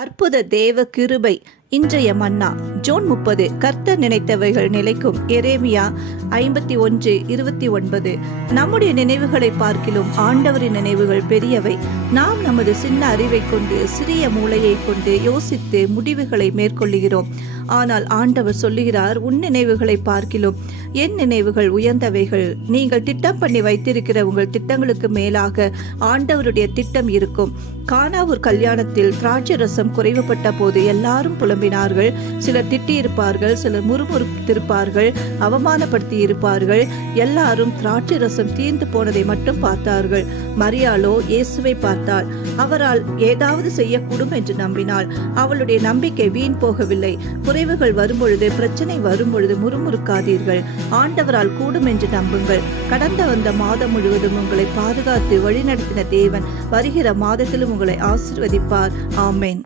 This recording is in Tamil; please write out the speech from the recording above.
அற்புத தேவ கிருபை. இன்றைய மன்னா ஜூன் 30. கர்த்தர் நினைத்தவைகள் நிலைக்கும். எரேமியா 51:29. நம்முடைய நினைவுகளை பார்க்கிலும் ஆண்டவரின் நினைவுகள் பெரியவை. நாம் நமது சின்ன அறிவை கொண்டு, சிறிய மூளையை கொண்டு யோசித்து முடிவுகளை மேற்கொள்ளுகிறோம். ஆனால் ஆண்டவர் சொல்லுகிறார், உன் நினைவுகளை பார்க்கிலும் என் நினைவுகள் உயர்ந்தவைகள். நீங்கள் திட்டம் பண்ணி வைத்திருக்கிற உங்கள் திட்டங்களுக்கு மேலாக ஆண்டவருடைய திட்டம் இருக்கும். கானாவூர் கல்யாணத்தில் திராட்சை ரசம் குறைவுபட்ட போது எல்லாரும் புலம்பினார்கள். சிலர் திட்டியிருப்பார்கள், சிலர் முறுமுறுத்திருப்பார்கள், அவமானப்படுத்தி இருப்பார்கள். எல்லாரும் திராட்சை ரசம் தீர்ந்து போனதை மட்டும் பார்த்தார்கள். மரியாளோ இயேசுவை பார்த்தாள். அவரால் ஏதாவது செய்யக்கூடும் என்று நம்பினாள். அவளுடைய நம்பிக்கை வீண் போகவில்லை. குறைவுகள் வரும்பொழுது, பிரச்சனை வரும்பொழுது முறுமுறுக்காதீர்கள். ஆண்டவரால் கூடும் என்று நம்புங்கள். கடந்த வந்த மாதம் முழுவதும் உங்களை பாதுகாத்து வழிநடத்தின தேவன் வருகிற மாதத்திலும் உங்களை ஆசீர்வதிப்பார். ஆமென்.